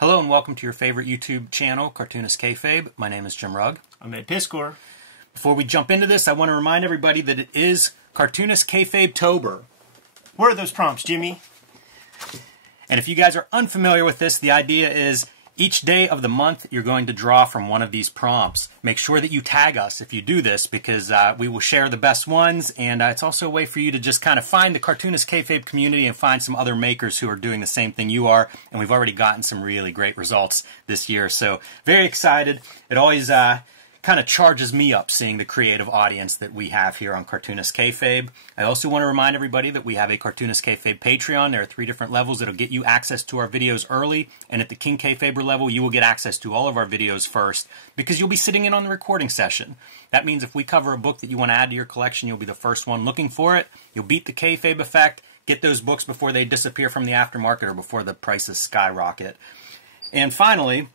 Hello and welcome to your favorite YouTube channel, Cartoonist Kayfabe. My name is Jim Rugg. I'm Ed Piscor. Before we jump into this, I want to remind everybody that it is Cartoonist Kayfabe-tober. Where are those prompts, Jimmy? And if you guys are unfamiliar with this, the idea is each day of the month you're going to draw from one of these prompts. Make sure that you tag us if you do this because we will share the best ones, and it's also a way for you to just kind of find the Cartoonist Kayfabe community and find some other makers who are doing the same thing you are, and we've already gotten some really great results this year, so very excited. It always kind of charges me up seeing the creative audience that we have here on Cartoonist Kayfabe. I also want to remind everybody that we have a Cartoonist Kayfabe Patreon. There are 3 different levels that'll get you access to our videos early, and at the King Kayfaber level, you will get access to all of our videos first because you'll be sitting in on the recording session. That means if we cover a book that you want to add to your collection, you'll be the first one looking for it. You'll beat the Kayfabe effect, get those books before they disappear from the aftermarket or before the prices skyrocket. And finally,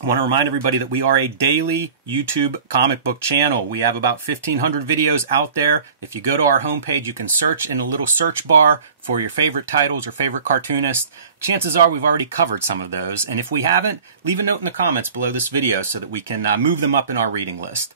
I want to remind everybody that we are a daily YouTube comic book channel. We have about 1,500 videos out there. If you go to our homepage, you can search in a little search bar for your favorite titles or favorite cartoonists. Chances are we've already covered some of those. And if we haven't, leave a note in the comments below this video so that we can move them up in our reading list.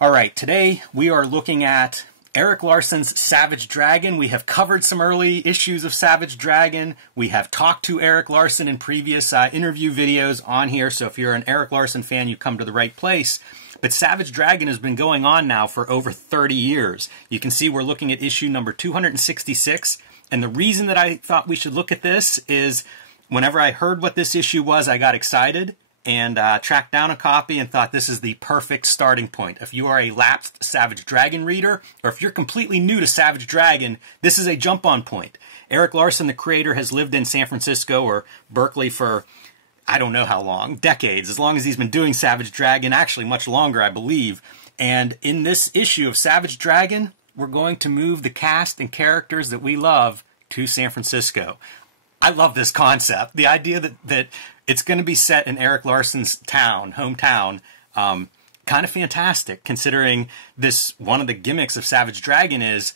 All right, today we are looking at Erik Larsen's Savage Dragon. We have covered some early issues of Savage Dragon. We have talked to Erik Larsen in previous interview videos on here, so if you're an Erik Larsen fan, you come to the right place. But Savage Dragon has been going on now for over 30 years. You can see we're looking at issue number 266, and the reason that I thought we should look at this is whenever I heard what this issue was, I got excited and tracked down a copy and thought this is the perfect starting point. If you are a lapsed Savage Dragon reader, or if you're completely new to Savage Dragon, this is a jump-on point. Erik Larsen, the creator, has lived in San Francisco or Berkeley for I don't know how long, decades, as long as he's been doing Savage Dragon, actually much longer, I believe. And in this issue of Savage Dragon, we're going to move the cast and characters that we love to San Francisco. I love this concept. The idea that it's going to be set in Erik Larsen's hometown, kind of fantastic, considering this, one of the gimmicks of Savage Dragon is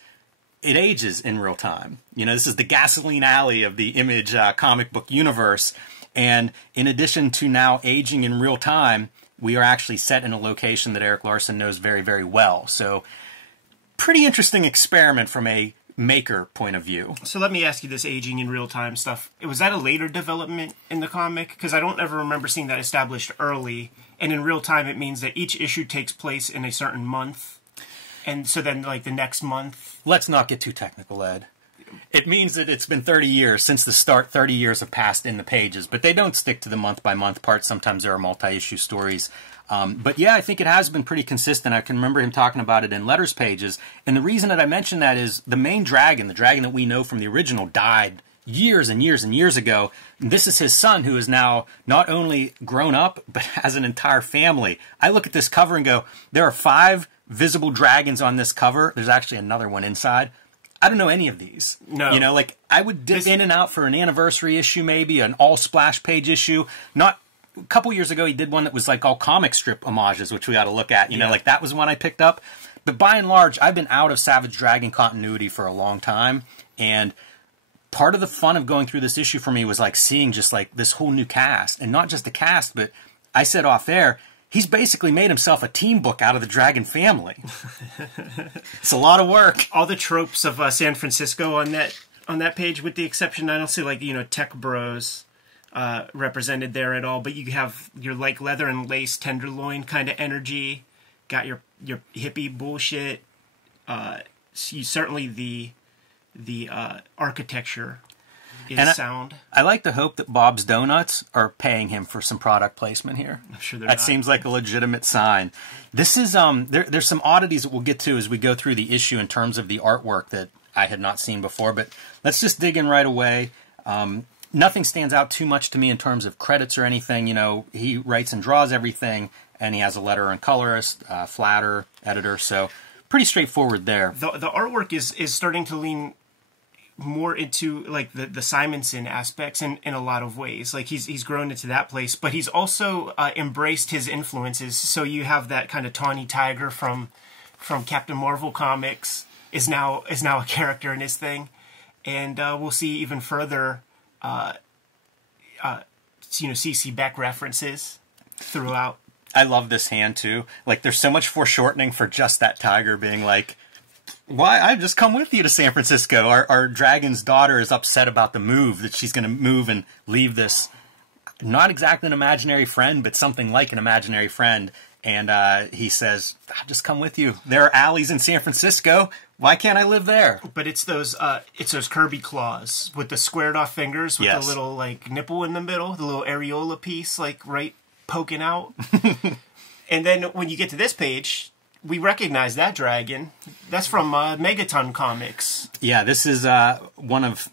it ages in real time. You know, this is the gasoline alley of the Image comic book universe, and in addition to now aging in real time, we are actually set in a location that Erik Larsen knows very, very well. So, pretty interesting experiment from a maker point of view. So let me ask you this aging in real time stuff. Was that a later development in the comic? Because I don't ever remember seeing that established early. And in real time, it means that each issue takes place in a certain month. And so then, like, the next month... Let's not get too technical, Ed. It means that it's been 30 years since the start. 30 years have passed in the pages. But they don't stick to the month-by-month part. Sometimes there are multi-issue stories. But yeah, I think it has been pretty consistent. I can remember him talking about it in letters pages. And the reason that I mention that is the main dragon, the dragon that we know from the original, died years and years and years ago. And this is his son, who is now not only grown up, but has an entire family. I look at this cover and go, there are 5 visible dragons on this cover. There's actually another one inside. I don't know any of these. No. You know, like, I would dip in and out for an anniversary issue, maybe, an all-splash page issue. Not... A couple years ago, he did one that was like all comic strip homages, which we got to look at. You know, like that was one I picked up. But by and large, I've been out of Savage Dragon continuity for a long time. And part of the fun of going through this issue for me was like seeing just like this whole new cast. And not just the cast, but I said off air, he's basically made himself a team book out of the Dragon family. It's a lot of work. All the tropes of San Francisco on that page, with the exception, I don't see, like, you know, tech bros represented there at all, but you have your like leather and lace tenderloin kind of energy, got your hippie bullshit. Certainly the architecture is sound. I like to hope that Bob's Donuts are paying him for some product placement here. I'm sure they're that not. Seems like a legitimate sign. This is there's some oddities that we'll get to as we go through the issue in terms of the artwork that I had not seen before, but let's just dig in right away. Nothing stands out too much to me in terms of credits or anything. You know, he writes and draws everything, and he has a letterer and colorist, flatter, editor, so pretty straightforward there. The artwork is starting to lean more into like the Simonson aspects in a lot of ways. Like he's grown into that place, but he's also embraced his influences. So you have that kind of tawny tiger from Captain Marvel comics is now a character in his thing, and we'll see even further CC Beck references throughout. I love this hand too. Like, there's so much foreshortening for just that tiger being like, why, I've just come with you to San Francisco. Our dragon's daughter is upset about the move, that she's going to move and leave this, not exactly an imaginary friend, but something like an imaginary friend. And he says, I'll just come with you. There are alleys in San Francisco. Why can't I live there? But it's those Kirby claws with the squared off fingers with the little like nipple in the middle, the little areola piece like right poking out. And then when you get to this page, we recognize that dragon. That's from Megaton Comics. Yeah, this is one of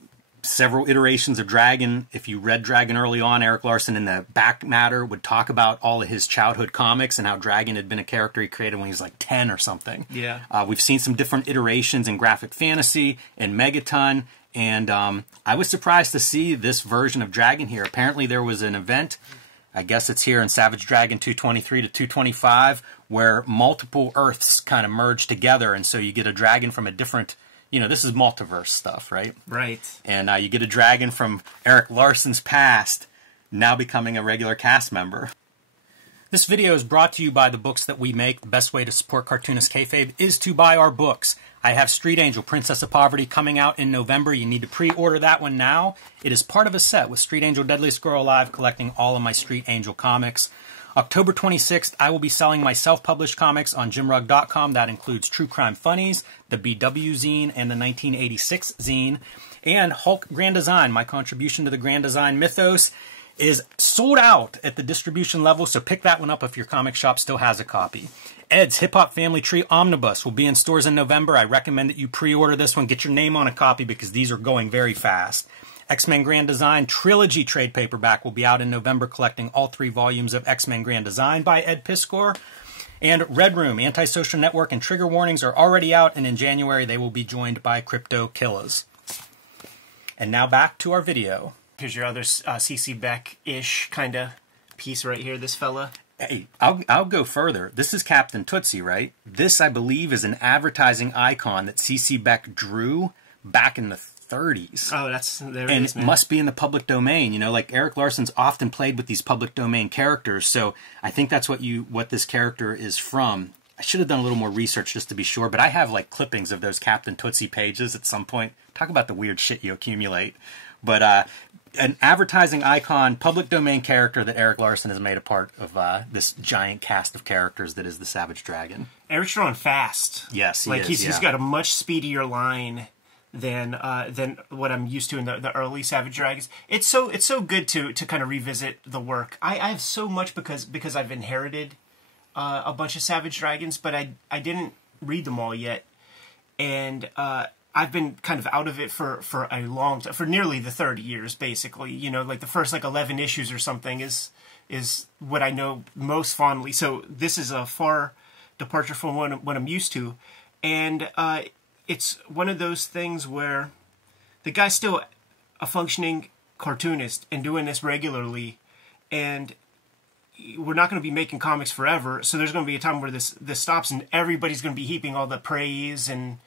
several iterations of Dragon. If you read Dragon early on, Erik Larsen in the back matter would talk about all of his childhood comics and how Dragon had been a character he created when he was like 10 or something. Yeah. We've seen some different iterations in graphic fantasy and Megaton, and I was surprised to see this version of Dragon here. Apparently there was an event, I guess it's here in Savage Dragon 223 to 225, where multiple Earths kind of merge together, and so you get a dragon from a different, this is multiverse stuff, right? Right. And you get a dragon from Erik Larsen's past, now becoming a regular cast member. This video is brought to you by the books that we make. The best way to support Cartoonist Kayfabe is to buy our books. I have Street Angel, Princess of Poverty, coming out in November. You need to pre-order that one now. It is part of a set with Street Angel, Deadliest Girl Alive, collecting all of my Street Angel comics. October 26th, I will be selling my self-published comics on jimrugg.com. That includes True Crime Funnies, the BW zine, and the 1986 zine. And Hulk Grand Design, my contribution to the Grand Design mythos, is sold out at the distribution level, so pick that one up if your comic shop still has a copy. Ed's Hip Hop Family Tree Omnibus will be in stores in November. I recommend that you pre-order this one. Get your name on a copy because these are going very fast. X-Men Grand Design Trilogy trade paperback will be out in November, collecting all 3 volumes of X-Men Grand Design by Ed Piskor. And Red Room, Antisocial Network, and Trigger Warnings are already out, and in January they will be joined by Crypto Killers. And now back to our video. Here's your other CC Beck-ish kind of piece right here, this fella. Hey, I'll go further. This is Captain Tootsie, right? This, I believe, is an advertising icon that CC Beck drew back in the 30s. Oh, there it and is, man. It must be in the public domain. Like Erik Larsen's often played with these public domain characters, so I think that's what this character is from. I should have done a little more research just to be sure, but I have like clippings of those Captain Tootsie pages at some point. Talk about the weird shit you accumulate. But an advertising icon, public domain character that Erik Larsen has made a part of this giant cast of characters that is the Savage Dragon. Erik's drawing fast. Yes, he's got a much speedier line than what I'm used to in the early Savage Dragons. It's so good to kind of revisit the work. I have so much because I've inherited a bunch of Savage Dragons, but I didn't read them all yet, and I've been kind of out of it for a long time, for nearly the 30 years, basically. Like the first 11 issues or something is what I know most fondly. So this is a far departure from what I'm used to, and it's one of those things where the guy's still a functioning cartoonist and doing this regularly, and we're not going to be making comics forever, so there's going to be a time where this stops and everybody's going to be heaping all the praise and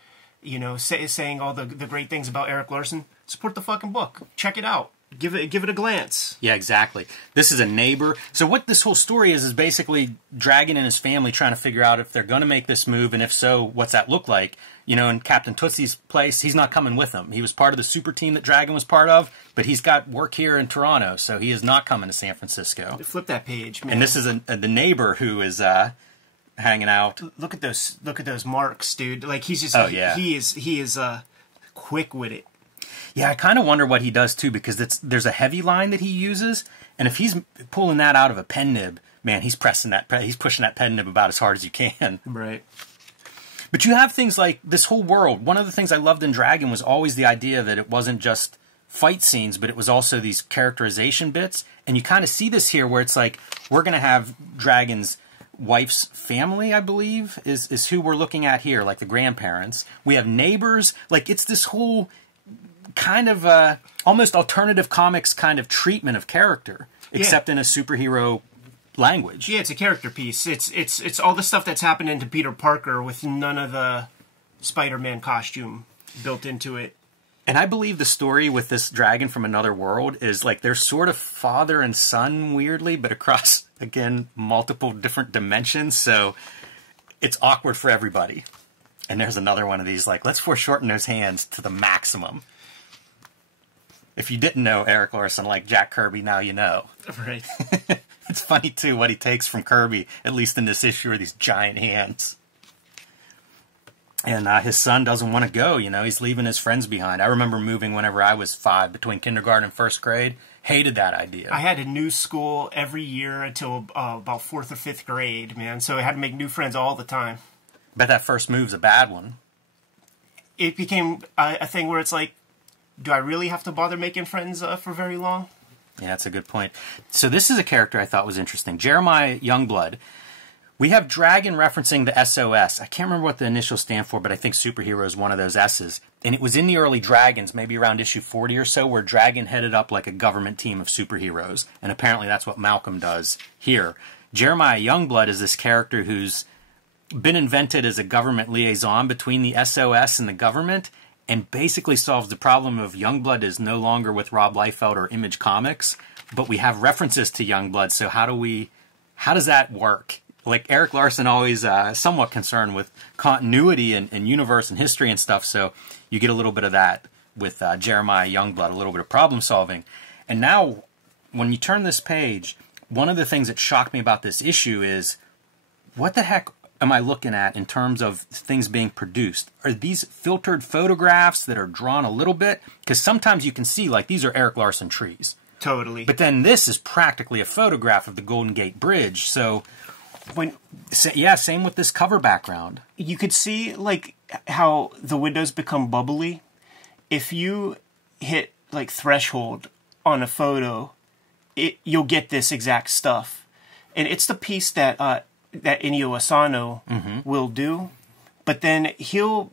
saying all the great things about Erik Larsen. Support the fucking book. Check it out. Give it a glance. Yeah, exactly. This is a neighbor. So what this whole story is basically Dragon and his family trying to figure out if they're going to make this move, and if so, what's that look like? In Captain Tootsie's place, he's not coming with them. He was part of the super team that Dragon was part of, but he's got work here in Toronto, so he is not coming to San Francisco. Flip that page, man. And this is the neighbor who is hanging out. Look at those marks, dude. Like he's just he is quick with it. Yeah, I kind of wonder what he does too, because there's a heavy line that he uses, and if he's pulling that out of a pen nib, man, he's pushing that pen nib about as hard as you can. Right. But you have things like this whole world. One of the things I loved in Dragon was always the idea that it wasn't just fight scenes, but it was also these characterization bits, and you kind of see this here where it's like we're going to have Dragon's wife's family, I believe, is who we're looking at here, like the grandparents. We have neighbors. Like it's this whole kind of almost alternative comics kind of treatment of character, except in a superhero language. Yeah, it's a character piece. It's all the stuff that's happening to Peter Parker with none of the Spider-Man costume built into it. And I believe the story with this dragon from another world is like they're sort of father and son weirdly, but across, again, multiple different dimensions. So it's awkward for everybody. And there's another one of these, like, let's foreshorten those hands to the maximum. If you didn't know Erik Larsen like Jack Kirby, now you know. Right. It's funny, too, what he takes from Kirby, at least in this issue, are these giant hands. And his son doesn't want to go, you know, he's leaving his friends behind. I remember moving whenever I was 5, between kindergarten and first grade. Hated that idea. I had a new school every year until about 4th or 5th grade, man. So I had to make new friends all the time. Bet that first move's a bad one. It became a thing where it's like, do I really have to bother making friends for very long? Yeah, that's a good point. So this is a character I thought was interesting. Jeremiah Youngblood. We have Dragon referencing the SOS. I can't remember what the initials stand for, but I think superhero is one of those S's. And it was in the early Dragons, maybe around issue 40 or so, where Dragon headed up like a government team of superheroes. And apparently that's what Malcolm does here. Jeremiah Youngblood is this character who's been invented as a government liaison between the SOS and the government, and basically solves the problem of Youngblood is no longer with Rob Liefeld or Image Comics, but we have references to Youngblood, so how does that work? Like, Erik Larsen always somewhat concerned with continuity and universe and history and stuff, so you get a little bit of that with Jeremiah Youngblood, a little bit of problem solving. And now, when you turn this page, one of the things that shocked me about this issue is, what the heck am I looking at in terms of things being produced? Are these filtered photographs that are drawn a little bit? Because sometimes you can see, like, these are Erik Larsen trees. Totally. But then this is practically a photograph of the Golden Gate Bridge, so... same with this cover background. You could see, like, how the windows become bubbly. If you hit, like, threshold on a photo, you'll get this exact stuff. And it's the piece that Inio Asano will do. But then he'll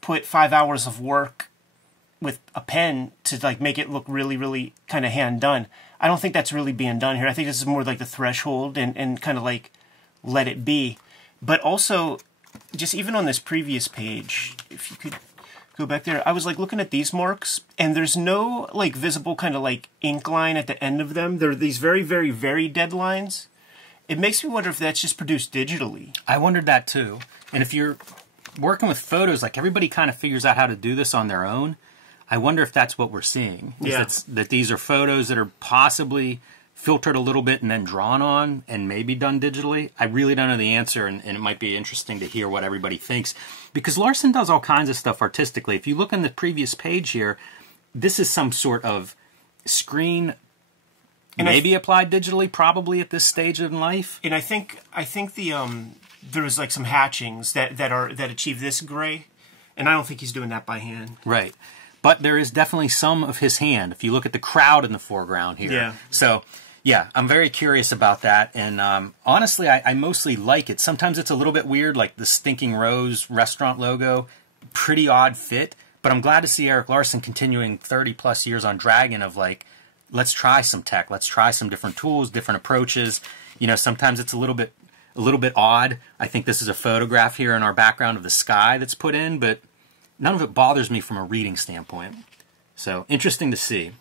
put 5 hours of work with a pen to, like, make it look really, really kind of hand-done. I don't think that's really being done here. I think this is more like the threshold and kind of, like, let it be. But also, just even on this previous page, if you could go back there, I was, like, looking at these marks, and there's no, like, visible kind of, like, ink line at the end of them. There are these very, very, very dead lines. It makes me wonder if that's just produced digitally. I wondered that too. And if you're working with photos, like, everybody kind of figures out how to do this on their own. I wonder if that's what we're seeing. Yeah. That these are photos that are possibly filtered a little bit and then drawn on and maybe done digitally. I really don't know the answer, and it might be interesting to hear what everybody thinks. Because Larsen does all kinds of stuff artistically. If you look on the previous page here, this is some sort of screen... And maybe applied digitally, probably at this stage in life. And I think the there's like some hatchings that achieve this gray, and I don't think he's doing that by hand. Right, but there is definitely some of his hand. If you look at the crowd in the foreground here, yeah. So yeah, I'm very curious about that, and honestly, I mostly like it. Sometimes it's a little bit weird, like the Stinking Rose restaurant logo, pretty odd fit. But I'm glad to see Erik Larsen continuing 30 plus years on Dragon of like, let's try some tech. Let's try some different tools, different approaches. You know, sometimes it's a little bit odd. I think this is a photograph here in our background of the sky that's put in, but none of it bothers me from a reading standpoint. So, interesting to see.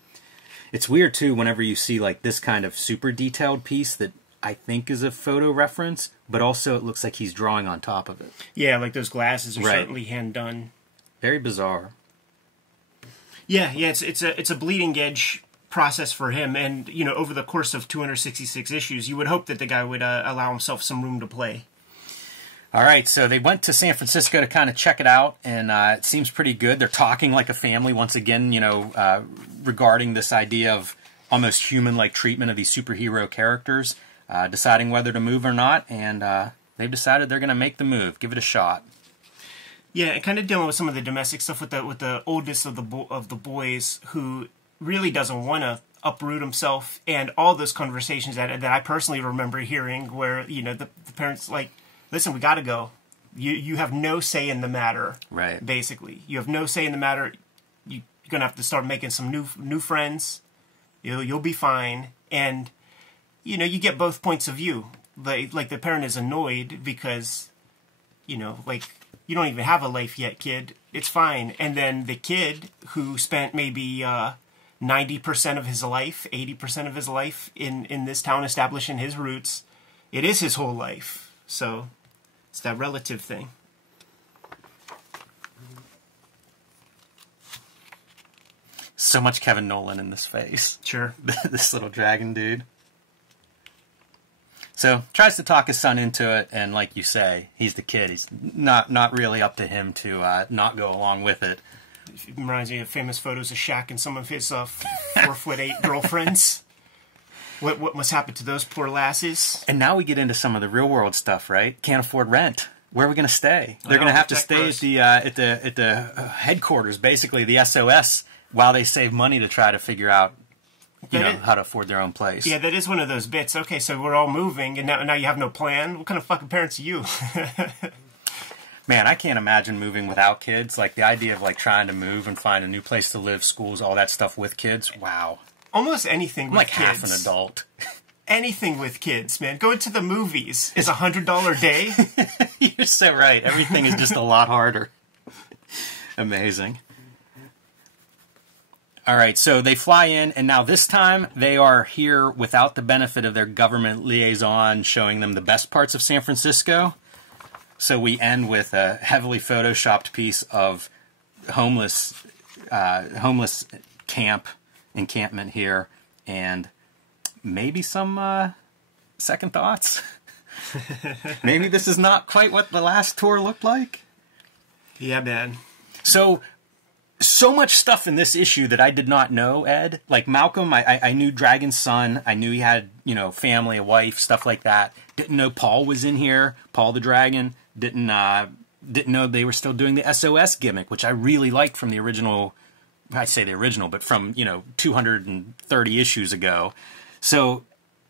It's weird, too, whenever you see, like, this kind of super detailed piece that I think is a photo reference, but also it looks like he's drawing on top of it. Yeah, like those glasses are right. certainly hand-done. Very bizarre. Yeah, it's a bleeding edge process for him, and you know, over the course of 266 issues, you would hope that the guy would allow himself some room to play. All right, so they went to San Francisco to kind of check it out, and it seems pretty good. They're talking like a family once again, you know, regarding this idea of almost human-like treatment of these superhero characters, deciding whether to move or not, and they've decided they're going to make the move, give it a shot. Yeah, and kind of dealing with some of the domestic stuff with the oldest of the boys who really doesn't want to uproot himself, and all those conversations that I personally remember hearing where, you know, the parents like, listen, we got to go. You have no say in the matter. Right. Basically. You have no say in the matter. You're going to have to start making some new friends. You'll be fine. And, you know, you get both points of view. Like the parent is annoyed because, you know, like, you don't even have a life yet, kid. It's fine. And then the kid who spent maybe 90% of his life, 80% of his life in this town establishing his roots. It is his whole life. So it's that relative thing. So much Kevin Nolan in this face. Sure. This little dragon dude. So, tries to talk his son into it, and like you say, he's the kid. He's not really up to him to not go along with it. It reminds me of famous photos of Shaq and some of his 4'8" girlfriends. What must happen to those poor lasses? And now we get into some of the real world stuff, right? Can't afford rent. Where are we going to stay? They're going to have to stay at the headquarters, basically the SOS, while they save money to try to figure out how to afford their own place. Yeah, that is one of those bits. Okay, so we're all moving, and now you have no plan. What kind of fucking parents are you? Man, I can't imagine moving without kids. Like, the idea of, like, trying to move and find a new place to live, schools, all that stuff with kids. Wow. Almost anything with kids. I'm like half an adult. Anything with kids, man. Going to the movies is $100 a day. You're so right. Everything is just a lot harder. Amazing. All right, so they fly in, and now this time they are here without the benefit of their government liaison showing them the best parts of San Francisco. So we end with a heavily photoshopped piece of homeless encampment here, and maybe some second thoughts. Maybe this is not quite what the last tour looked like. Yeah, man. So much stuff in this issue that I did not know, Ed. Like Malcolm, I knew Dragon's son. I knew he had, family, a wife, stuff like that. Didn't know Paul was in here, Paul the Dragon. Didn't know they were still doing the SOS gimmick, which I really liked from the original. I say the original, but from 230 issues ago. So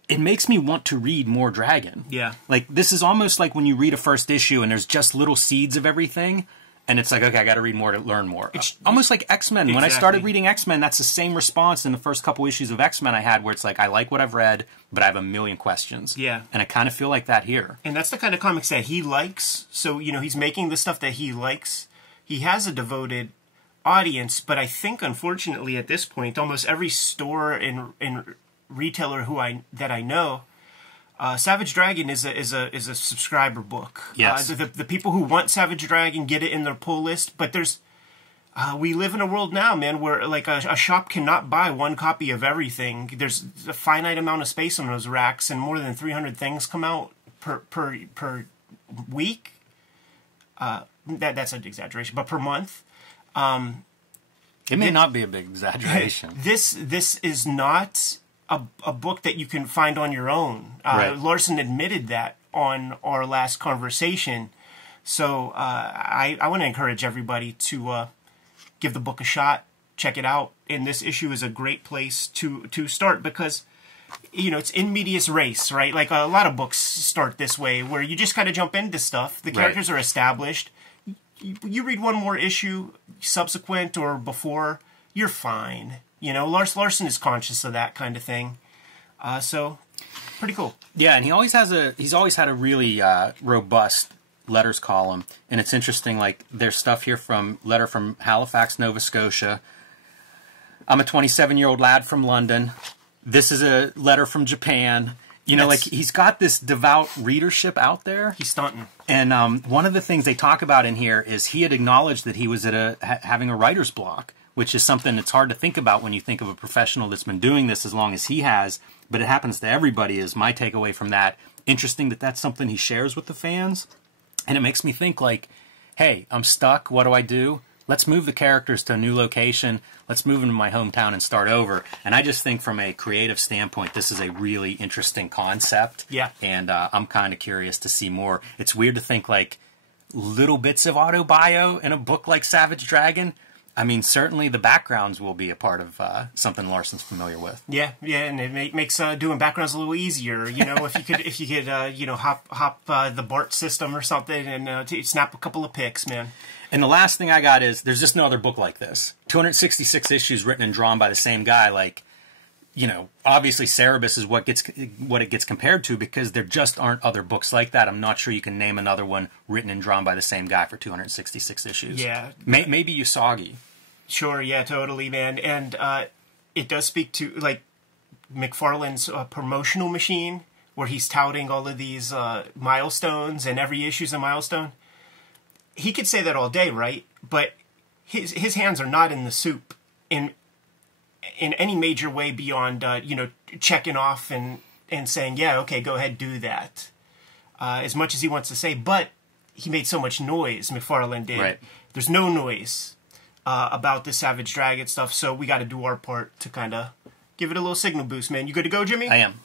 it makes me want to read more Dragon. Yeah. Like, this is almost like when you read a first issue and there's just little seeds of everything. And it's like, okay, I got to read more to learn more. It's almost like X-Men. Exactly. When I started reading X-Men, that's the same response in the first couple issues of X-Men I had, where it's like, I like what I've read, but I have a million questions. Yeah. And I kind of feel like that here. And that's the kind of comics that he likes. So, he's making the stuff that he likes. He has a devoted audience, but I think, unfortunately, at this point, almost every store and retailer that I know, Savage Dragon is a subscriber book. Yes. The people who want Savage Dragon get it in their pull list, but there's we live in a world now, man, where like a shop cannot buy one copy of everything. There's a finite amount of space on those racks, and more than 300 things come out per week. That's an exaggeration, but per month. It may not be a big exaggeration. This is not a book that you can find on your own. Right. Larsen admitted that on our last conversation. So I want to encourage everybody to give the book a shot, check it out. And this issue is a great place to start because, it's in medias res, right? Like a lot of books start this way where you just kind of jump into stuff. The characters are established. You read one more issue subsequent or before, you're fine. Larsen is conscious of that kind of thing. So, pretty cool. Yeah, and he's always had a really robust letters column. And it's interesting, like, there's stuff here letter from Halifax, Nova Scotia. I'm a 27-year-old lad from London. This is a letter from Japan. Like, he's got this devout readership out there. He's stunting. And one of the things they talk about in here is he had acknowledged that he was having a writer's block, which is something that's hard to think about when you think of a professional that's been doing this as long as he has, but it happens to everybody is my takeaway from that. Interesting that that's something he shares with the fans, and it makes me think like, hey, I'm stuck, what do I do? Let's move the characters to a new location, let's move them to my hometown and start over. And I just think from a creative standpoint, this is a really interesting concept. Yeah. And I'm kind of curious to see more. It's weird to think like little bits of autobio in a book like Savage Dragon. I mean, certainly the backgrounds will be a part of something Larsen's familiar with. Yeah, and it makes doing backgrounds a little easier. If you could, hop the BART system or something and snap a couple of pics, man. And the last thing I got is there's just no other book like this. 266 issues written and drawn by the same guy. Like, obviously Cerebus is what it gets compared to because there just aren't other books like that. I'm not sure you can name another one written and drawn by the same guy for 266 issues. Yeah. Maybe Usagi. Sure, yeah, totally, man. And it does speak to, like, McFarlane's promotional machine, where he's touting all of these milestones, and every issue's a milestone. He could say that all day, right? But his hands are not in the soup in any major way beyond, you know, checking off and saying, yeah, okay, go ahead, do that. As much as he wants to say, but he made so much noise, McFarlane did. Right. There's no noise about the Savage Dragon stuff, so we got to do our part to kind of give it a little signal boost, man. You good to go, Jimmy? I am.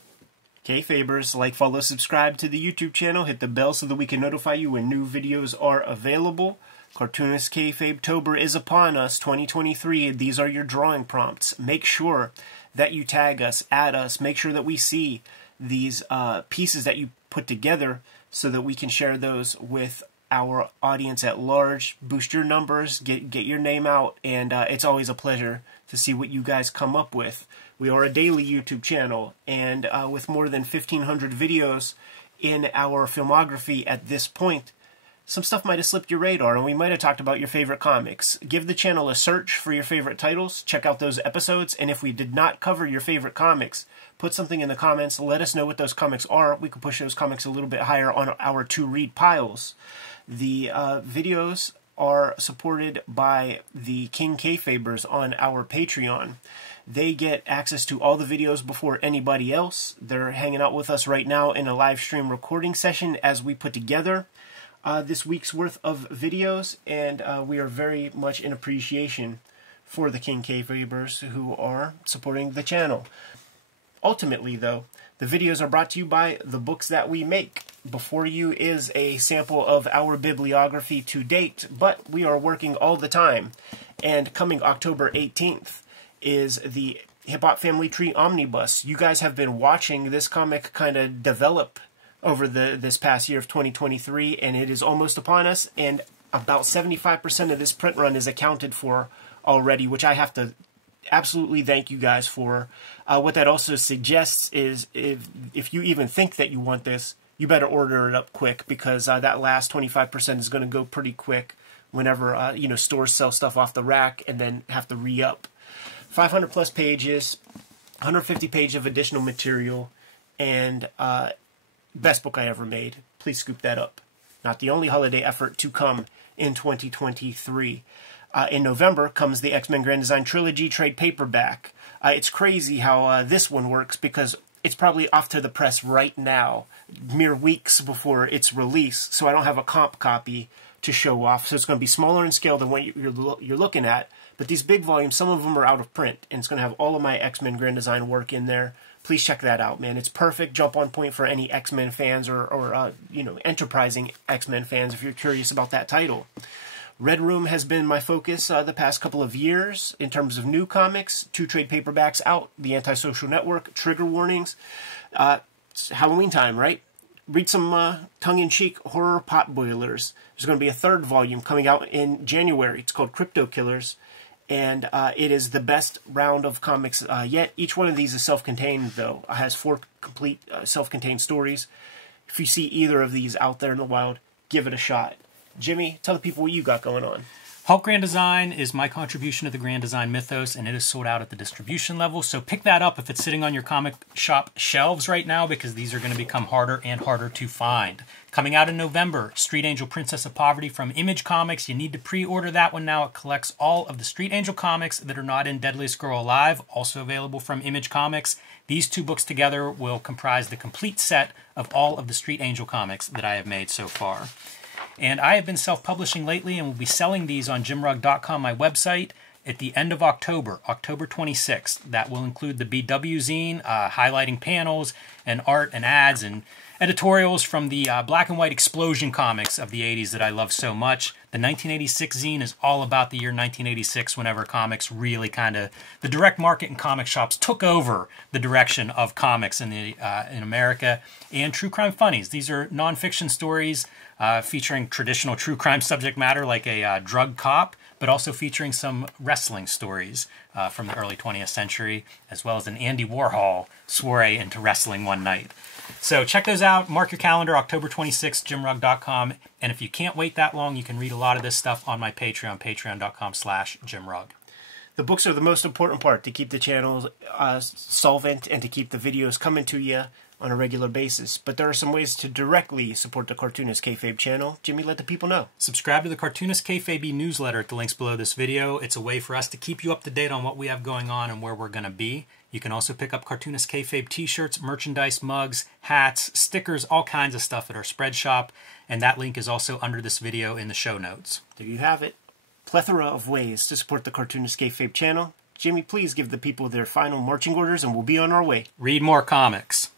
Kayfabers, like, follow, subscribe to the YouTube channel, hit the bell so that we can notify you when new videos are available. Cartoonist Kayfabe-tober is upon us, 2023. These are your drawing prompts. Make sure that you tag us, add us, make sure that we see these pieces that you put together so that we can share those with our audience at large, boost your numbers, get your name out, and it's always a pleasure to see what you guys come up with. We are a daily YouTube channel, and with more than 1,500 videos in our filmography at this point, some stuff might have slipped your radar, and we might have talked about your favorite comics. Give the channel a search for your favorite titles, check out those episodes, and if we did not cover your favorite comics, put something in the comments, let us know what those comics are. We can push those comics a little bit higher on our to-read piles. The videos are supported by the King Kayfabers on our Patreon. They get access to all the videos before anybody else. They're hanging out with us right now in a live stream recording session as we put together this week's worth of videos, and we are very much in appreciation for the King Kayfabers who are supporting the channel. Ultimately, though, the videos are brought to you by the books that we make. Before you is a sample of our bibliography to date, but we are working all the time. And coming October 18th is the Hip Hop Family Tree Omnibus. You guys have been watching this comic kind of develop over this past year of 2023, and it is almost upon us, and about 75% of this print run is accounted for already, which I have to absolutely thank you guys for. What that also suggests is if you even think that you want this, you better order it up quick, because that last 25% is going to go pretty quick whenever you know, stores sell stuff off the rack and then have to re-up. 500 plus pages, 150 pages of additional material, and best book I ever made. Please scoop that up. Not the only holiday effort to come in 2023. In November comes the X-Men Grand Design Trilogy trade paperback. It's crazy how this one works, because it's probably off to the press right now, mere weeks before its release, so I don't have a comp copy to show off. So it's going to be smaller in scale than what you're looking at. But these big volumes, some of them are out of print, and it's going to have all of my X-Men Grand Design work in there. Please check that out, man. It's perfect jump on point for any X-Men fans or you know, enterprising X-Men fans if you're curious about that title. Red Room has been my focus the past couple of years in terms of new comics. 2 trade paperbacks out, The Antisocial Network, Trigger Warnings. It's Halloween time, right? Read some tongue-in-cheek horror potboilers. There's going to be a 3rd volume coming out in January. It's called Crypto Killers, and it is the best round of comics yet. Each one of these is self-contained, though. It has 4 complete self-contained stories. If you see either of these out there in the wild, give it a shot. Jimmy, tell the people what you got going on. Hulk Grand Design is my contribution to the Grand Design mythos, and it is sold out at the distribution level, so pick that up if it's sitting on your comic shop shelves right now, because these are going to become harder and harder to find. Coming out in November, Street Angel Princess of Poverty from Image Comics. You need to pre-order that one now. It collects all of the Street Angel comics that are not in Deadliest Girl Alive, also available from Image Comics. These 2 books together will comprise the complete set of all of the Street Angel comics that I have made so far. And I have been self-publishing lately and will be selling these on jimrugg.com, my website, at the end of October, October 26th. That will include the BW zine, highlighting panels and art and ads and editorials from the black and white explosion comics of the 80s that I love so much. The 1986 zine is all about the year 1986, whenever comics really the direct market and comic shops took over the direction of comics in America. And True Crime Funnies. These are nonfiction stories featuring traditional true crime subject matter like a drug cop, but also featuring some wrestling stories from the early 20th century, as well as an Andy Warhol soiree into wrestling one night. So check those out. Mark your calendar, October 26th, jimrugg.com. And if you can't wait that long, you can read a lot of this stuff on my Patreon, patreon.com/jimrugg. The books are the most important part to keep the channel solvent and to keep the videos coming to you on a regular basis. But there are some ways to directly support the Cartoonist Kayfabe channel. Jimmy, let the people know. Subscribe to the Cartoonist Kayfabe newsletter at the links below this video. It's a way for us to keep you up to date on what we have going on and where we're going to be. You can also pick up Cartoonist Kayfabe t-shirts, merchandise, mugs, hats, stickers, all kinds of stuff at our spread shop. And that link is also under this video in the show notes. There you have it. Plethora of ways to support the Cartoonist Kayfabe channel. Jimmy, please give the people their final marching orders and we'll be on our way. Read more comics.